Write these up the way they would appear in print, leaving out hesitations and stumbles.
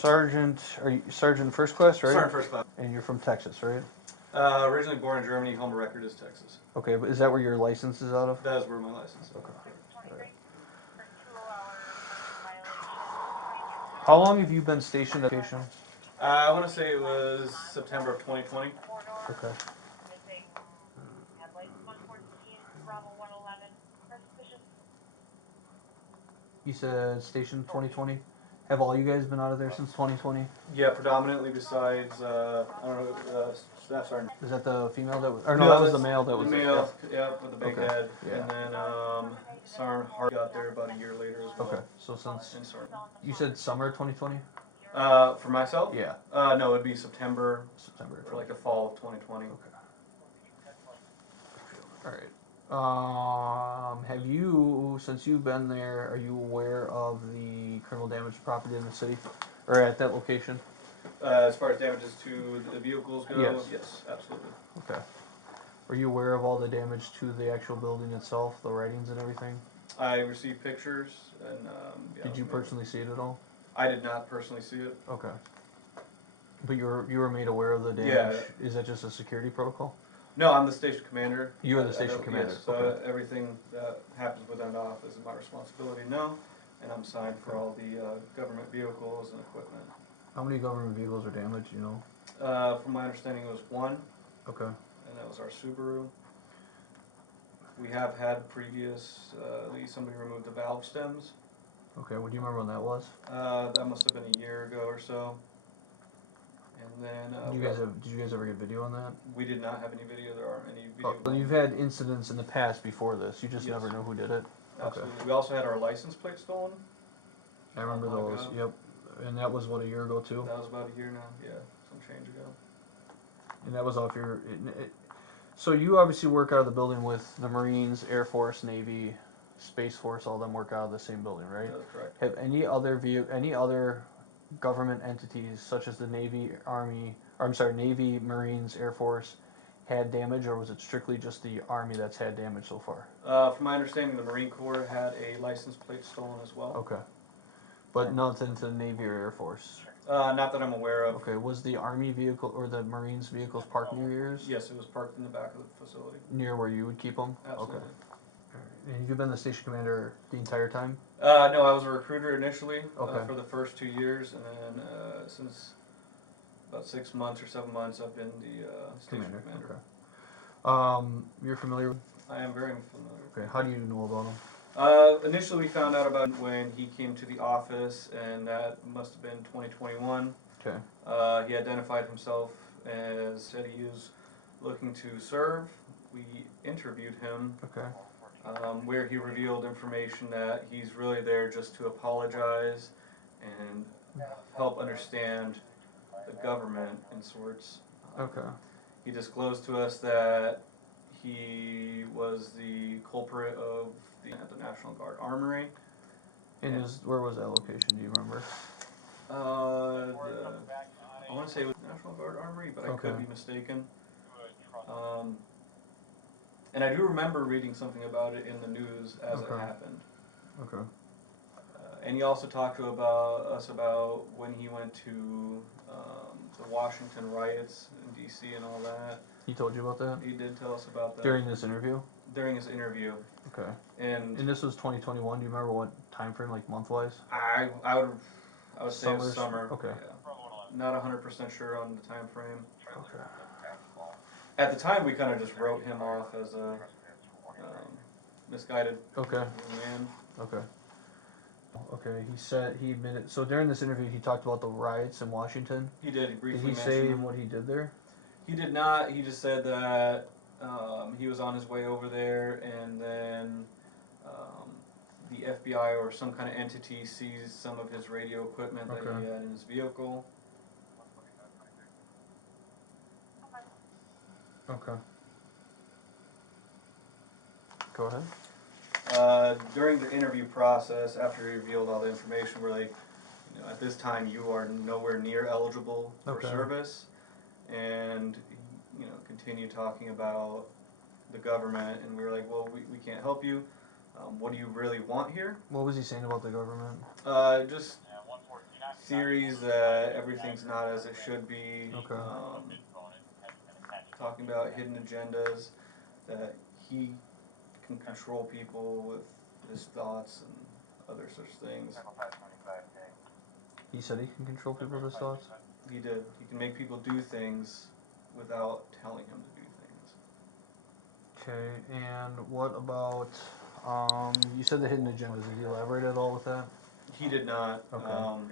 Sergeant, are you Sergeant first class, right? Sergeant first class. And you're from Texas, right? Originally born in Germany, home of record is Texas. Okay, but is that where your license is out of? That is where my license is. Okay. Right. How long have you been stationed at location? I want to say it was September of 2020. Okay. You said station 2020? Have all you guys been out of there since 2020? Yeah, predominantly besides, I don't know, Staff Sergeant. Is that the female that was, or no, that was the male that was the male, yeah, with the big Okay. head. Yeah. And then Sergeant Hart got there about a year later as well. Okay, so since, And Sergeant. you said summer 2020? For myself? Yeah. No, it'd be September or like the fall of 2020. Okay. Alright. Have you, since you've been there, are you aware of the criminal damage to property in the city? Or at that location? As far as damages to the vehicles go? Yes. Absolutely. Okay. Are you aware of all the damage to the actual building itself, the writings and everything? I received pictures and yeah, Did you personally see it at all? I did not personally see it. Okay. But you were made aware of the damage? Yeah. Is that just a security protocol? No, I'm the station commander. You are the station commander? Yes, so okay. Everything that happens within the office is my responsibility now, and I'm signed for all the government vehicles and equipment. How many government vehicles are damaged, you know? From my understanding, it was one. Okay. And that was our Subaru. We have had previously somebody removed the valve stems. Okay, what do you remember when that was? That must have been a year ago or so. And then did you guys ever get video on that? We did not have any video. There aren't any video. Well, you've had incidents in the past before this. You just Yes. never know who did it. Absolutely. Okay. We also had our license plate stolen. I remember those. Yep. And that was what, a year ago too? That was about a year now. Yeah, some change ago. And that was off your. So you obviously work out of the building with the Marines, Air Force, Navy, Space Force. All of them work out of the same building, right? That's correct. Have any other government entities such as the Navy, Army, or I'm sorry, Navy, Marines, Air Force, had damage, or was it strictly just the Army that's had damage so far? From my understanding, the Marine Corps had a license plate stolen as well. Okay. But nothing to the Navy or Air Force? Not that I'm aware of. Okay, was the Army vehicle or the Marines vehicles parked near yours? Yes, it was parked in the back of the facility. Near where you would keep them? Absolutely. Okay. And you've been the station commander the entire time? No, I was a recruiter initially Okay. for the first 2 years, and then since about 6 months or 7 months, I've been the station commander. Okay. You're familiar with? I am very familiar. Okay, how do you know about him? Initially, we found out about him when he came to the office, and that must have been 2021. Okay. He identified himself as said he is looking to serve. We interviewed him. Okay. Where he revealed information that he's really there just to apologize and help understand the government in sorts. Okay. He disclosed to us that he was the culprit of the National Guard Armory. And where was that location? Do you remember? I want to say it was National Guard Armory, but I could be mistaken. And I do remember reading something about it in the news as it happened. Okay. And he also talked to us about when he went to the Washington riots in D.C. and all that. He told you about that? He did tell us about that. During this interview? During his interview. Okay. And this was 2021. Do you remember what time frame, like month-wise? I would say it was summer. Okay. Yeah. Not 100% sure on the time frame. Okay. At the time, we kind of just wrote him off as a misguided man. Okay. Okay. He said he admitted. So during this interview, he talked about the riots in Washington. He did. He briefly mentioned. Did he say what he did there? He did not. He just said that he was on his way over there, and then the FBI or some kind of entity seized some of his radio equipment that he had in his vehicle. Okay. Go ahead. During the interview process, after he revealed all the information, we're like, at this time you are nowhere near eligible for service, and continue talking about the government, and we were like, well, we can't help you. What do you really want here? What was he saying about the government? Just theories that everything's not as it should be. Okay. Talking about hidden agendas, that he can control people with his thoughts and other such things. He said he can control people with his thoughts? He did. He can make people do things without telling him to do things. Okay, and what about, you said the hidden agendas. Did he elaborate at all with that? He did not. Okay.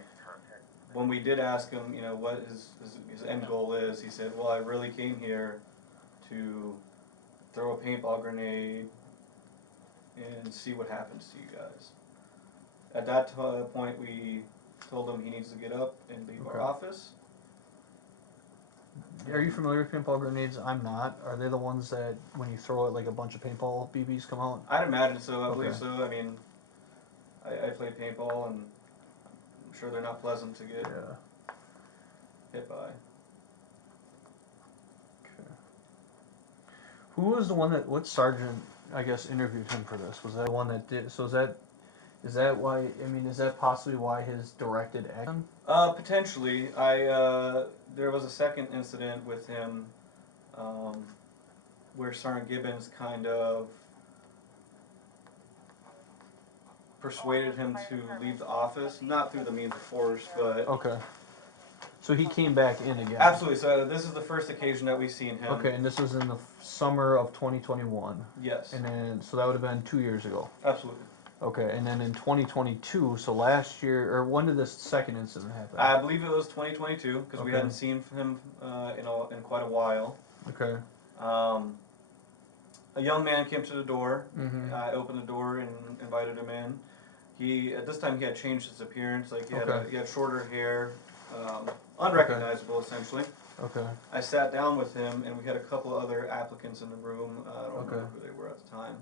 When we did ask him, what his end goal is, he said, well, I really came here to throw a paintball grenade and see what happens to you guys. At that point, we told him he needs to get up and leave our office. Are you familiar with paintball grenades? I'm not. Are they the ones that when you throw it, like a bunch of paintball BBs come out? I'd imagine so. I believe Okay. so. I mean, I play paintball, and I'm sure they're not pleasant to get hit by. Okay. Who was the one that? What sergeant? I guess interviewed him for this. Was that the one that did? So is that why? I mean, is that possibly why his directed action? Potentially. There was a second incident with him where Sergeant Gibbons kind of persuaded him to leave the office, not through the means of force, but Okay. So he came back in again. absolutely. So this is the first occasion that we've seen him. Okay, and this was in the summer of 2021. Yes. And then, so that would have been 2 years ago. Absolutely. Okay, and then in 2022, so last year, or when did this second incident happen? I believe it was 2022 because we Okay. hadn't seen him in quite a while. Okay. A young man came to the door. Mm-hmm. I opened the door and invited him in. At this time he had changed his appearance. Like he had shorter hair, unrecognizable essentially. Okay. I sat down with him, and we had a couple other applicants in the room. I don't remember who they were at the time.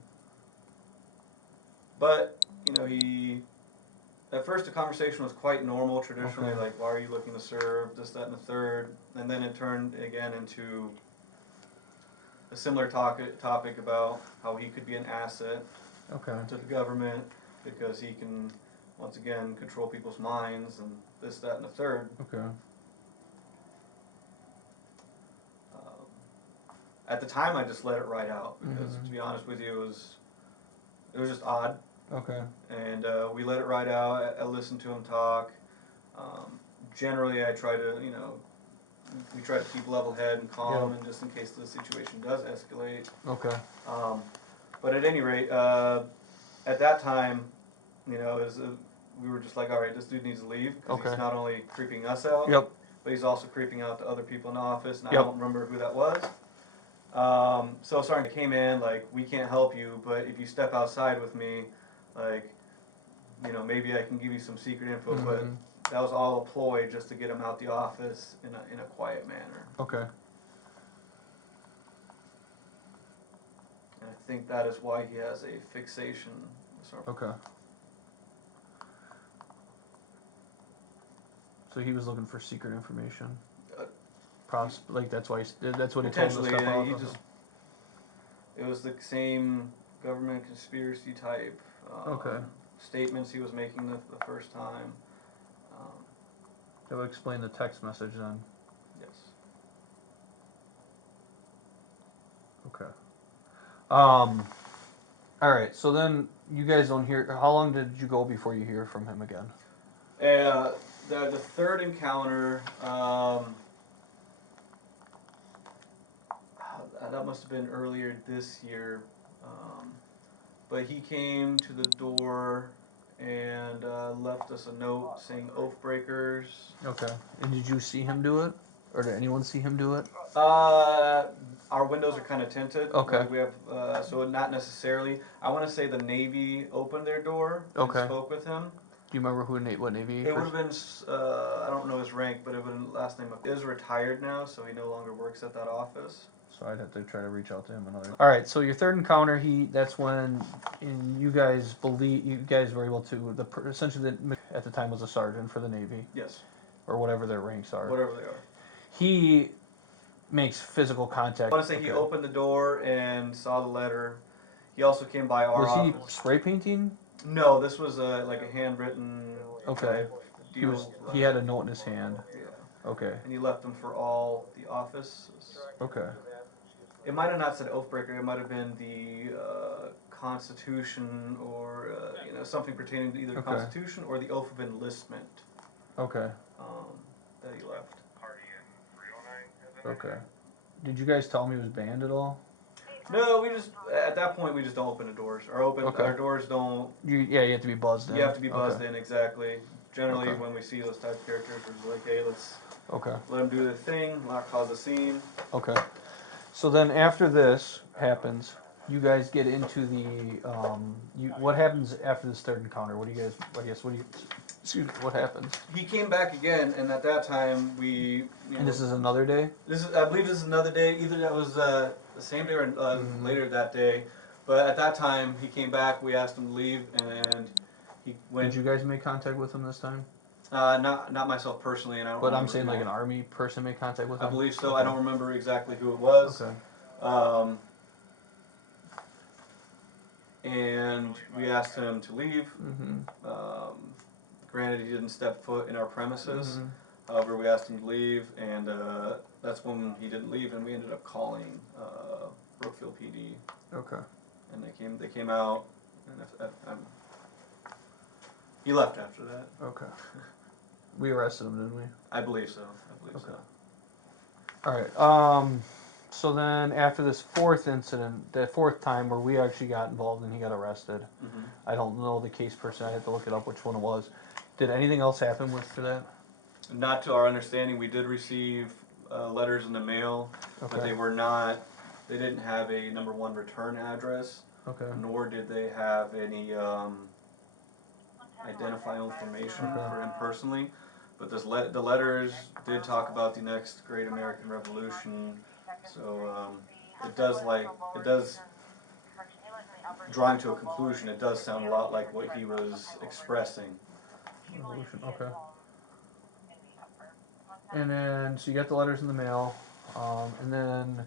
But at first the conversation was quite normal, traditionally, like, why are you looking to serve, this, that, and the third. And then it turned again into a similar topic about how he could be an asset to the government because he can, once again, control people's minds and this, that, and the third. Okay. At the time, I just let it ride out because, to be honest with you, it was just odd. Okay. And we let it ride out. I listened to him talk. Generally, I try to, we try to keep level head and calm, and just in case the situation does escalate. Okay. But at any rate, at that time, we were just like, all right, this dude needs to leave because he's not only creeping us out, but he's also creeping out the other people in the office, and I don't remember who that was. So Sergeant came in, like, we can't help you, but if you step outside with me, like, maybe I can give you some secret info, but that was all a ploy just to get him out the office in a quiet manner. Okay. And I think that is why he has a fixation. Okay. So he was looking for secret information. Like that's why that's what he told him to step out. It was the same government conspiracy type statements he was making the first time. That would explain the text message then. Yes. Okay. All right. So then you guys don't hear. How long did you go before you hear from him again? The third encounter. That must have been earlier this year, but he came to the door and left us a note saying "oath breakers." Okay. And did you see him do it, or did anyone see him do it? Our windows are kind of tinted. Okay. Like we have, so not necessarily. I want to say the Navy opened their door and spoke with him. Do you remember what Navy? It would have been, I don't know his rank, but it would have been last name. He is retired now, so he no longer works at that office. So I'd have to try to reach out to him another. All right. So your third encounter, that's when you guys were able to essentially at the time was a sergeant for the Navy. Yes. Or whatever their ranks are. Whatever they are. He makes physical contact. I want to say he opened the door and saw the letter. He also came by our office. Was he spray painting? No, this was like a handwritten deals. He had a note in his hand. Yeah. Okay. And he left them for all the offices. Okay. It might have not said oathbreaker. It might have been the Constitution or something pertaining to either the Okay. Constitution or the oath of enlistment. Okay. That he left. Okay. Did you guys tell him he was banned at all? No, we just at that point we just don't open the doors. Our doors don't. You have to be buzzed in. You have to be buzzed Okay. in, exactly. Generally, Okay. when we see those type of characters, we're just like, hey, let's Okay. let them do their thing, not cause a scene. Okay. So then after this happens, you guys get into the what happens after this third encounter? What do you guys? Excuse me. What happens? He came back again, and at that time And this is another day. I believe this is another day. Either that was the same day or later that day. But at that time, he came back. We asked him to leave, and he went. Did you guys make contact with him this time? Not myself personally, and I don't. But I'm saying like an army person made contact with him. I believe so. Okay. I don't remember exactly who it was. Okay. And we asked him to leave. Mm-hmm. Granted, he didn't step foot in our premises. Mm-hmm. However, we asked him to leave, and that's when he didn't leave, and we ended up calling Brookfield PD. Okay. And they came out, and he left after that. Okay. We arrested him, didn't we? I believe so. Okay. All right. So then after this fourth incident, the fourth time where we actually got involved and he got arrested, Mm-hmm. I don't know the case person. I had to look it up which one it was. Did anything else happen for that? Not to our understanding, we did receive letters in the mail, but they were not. They didn't have a number one return address. Okay. Nor did they have any identifying information for him personally. But the letters did talk about the next Great American Revolution, so it does drawing to a conclusion. It does sound a lot like what he was expressing. Revolution. Okay. And then so you got the letters in the mail, and then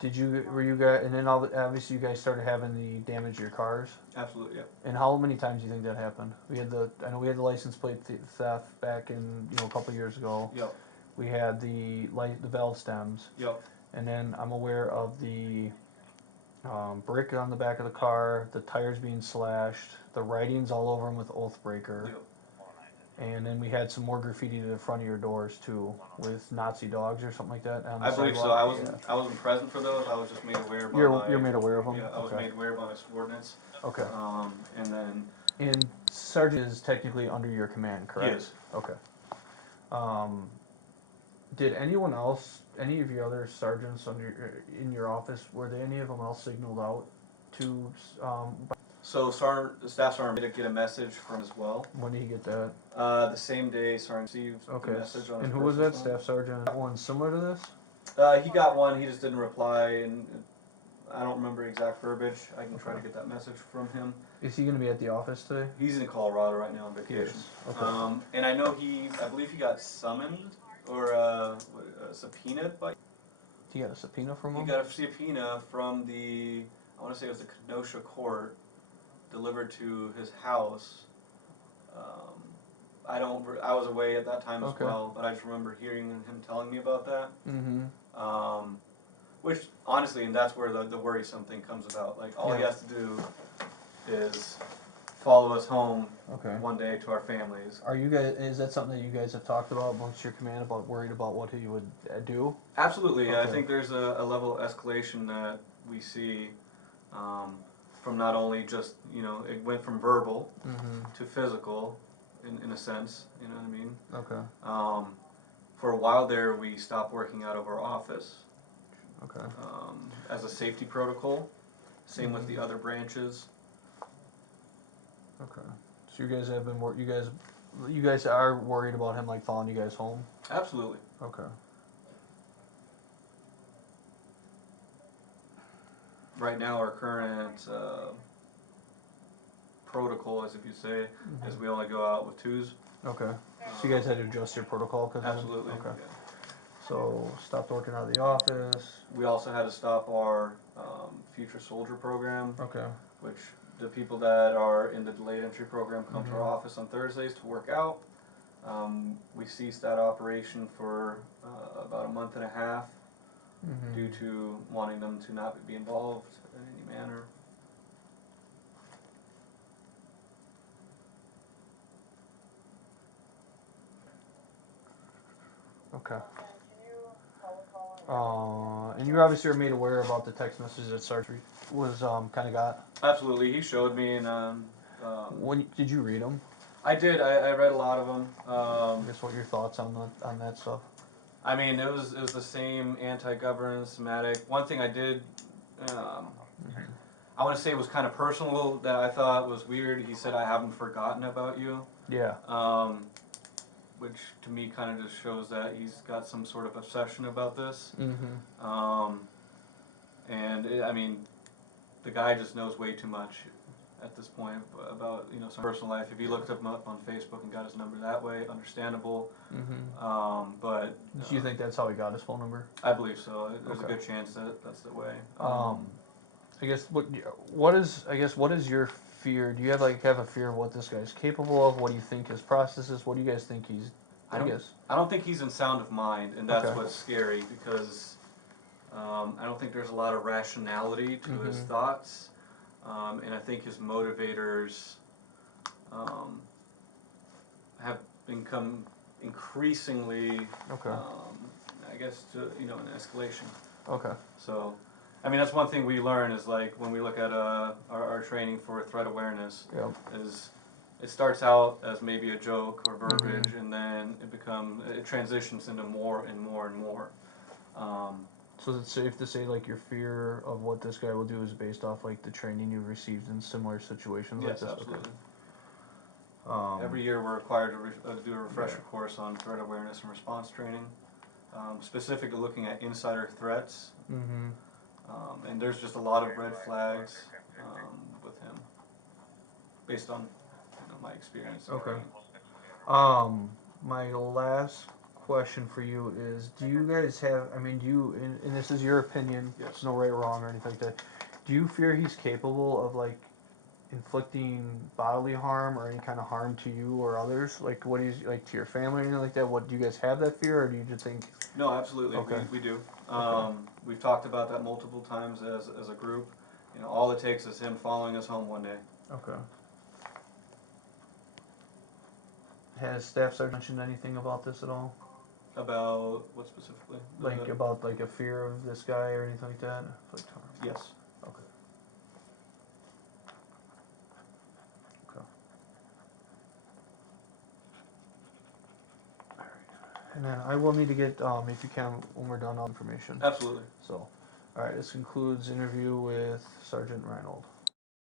and then obviously you guys started having the damage to your cars. Absolutely, yeah. And how many times do you think that happened? I know we had the license plate theft back in a couple years ago. Yep. We had the valve stems. Yep. And then I'm aware of the brick on the back of the car, the tires being slashed, the writings all over them with Oathbreaker. Yep. And then we had some more graffiti to the front of your doors too, with Nazi dogs or something like that. On the I believe so. sidewalk. I wasn't present for those. I was just made aware by You're made aware of them. Yeah, I was made aware by my subordinates. Okay. And then. And Sergeant is technically under your command, correct? Yes. Okay. Did anyone else, any of your other sergeants in your office, were they any of them else signaled out to? So the staff sergeant did get a message from as well. When did he get that? The same day sergeant received the message on his And who was that? phone. Staff sergeant. That one similar to this? He got one. He just didn't reply, and I don't remember exact verbiage. I can try to get that message from him. Is he going to be at the office today? He's in Colorado right now on vacation. Okay. And I know I believe he got summoned or subpoenaed by. He got a subpoena from him? He got a subpoena from I want to say it was the Kenosha court, delivered to his house. I was away at that time as well, but I just remember hearing him telling me about that. Mm-hmm. Which honestly, and that's where the worrisome thing comes about. Like all he has to do is follow us home one day to our families. Are you guys? Is that something that you guys have talked about amongst your command about worried about what he would do? Absolutely. I think there's a level of escalation that we see from not only just it went from verbal to physical in a sense. You know what I mean? Okay. For a while there, we stopped working out of our office. Okay. As a safety protocol. Same with the other branches. Okay. So you guys have been you guys are worried about him like following you guys home? Absolutely. Okay. Right now, our current protocol, as if you say, is we only go out with twos. Okay. So you guys had to adjust your protocol because absolutely. Okay. Yeah. So stopped working out of the office. We also had to stop our future soldier program. Okay. Which the people that are in the delayed entry program come to our office on Thursdays to work out. We ceased that operation for about a month and a half due to wanting them to not be involved in any manner. Okay. And you obviously were made aware about the text message that Sarge was kind of got. Absolutely, he showed me, and When did you read them? I did. I read a lot of them. I guess what are your thoughts on that stuff? I mean, it was the same anti-governance thematic. One thing I did, I want to say, was kind of personal that I thought was weird. He said, "I haven't forgotten about you." Yeah. Which to me kind of just shows that he's got some sort of obsession about this. Mm-hmm. I mean, the guy just knows way too much at this point about some personal life. If you looked him up on Facebook and got his number that way, understandable. Mm-hmm. But do you think that's how he got his phone number? I believe so. There's Okay. a good chance that that's the way. I guess what is your fear? Do you have a fear of what this guy's capable of? What do you think his process is? What do you guys think he's? I don't think he's in sound of mind, and that's what's scary because I don't think there's a lot of rationality to his thoughts, and I think his motivators have become increasingly, I guess, to an escalation. Okay. So, I mean, that's one thing we learn is like when we look at our training for threat awareness, is it starts out as maybe a joke or verbiage, and then it transitions into more and more and more. So is it safe to say like your fear of what this guy will do is based off like the training you've received in similar situations like Yes, this? absolutely. Okay. Every year we're required to do a refresher course on threat awareness and response training, specifically looking at insider threats. And there's just a lot of red flags with him, based on my experience. Okay. My last question for you is: do you guys have? I mean, and this is your opinion. Yes. There's no right or wrong or anything like that. Do you fear he's capable of like inflicting bodily harm or any kind of harm to you or others? Like, what is like to your family or anything like that? What do you guys have that fear, or do you just think? No, absolutely. Okay. We do. We've talked about that multiple times as a group. All it takes is him following us home one day. Okay. Has Staff Sergeant mentioned anything about this at all? About what specifically? Like about like a fear of this guy or anything like that? Yes. Okay. Okay. And then I will need to get, if you can, when we're done, all information. Absolutely. So, all right, this concludes interview with Sergeant Reinold.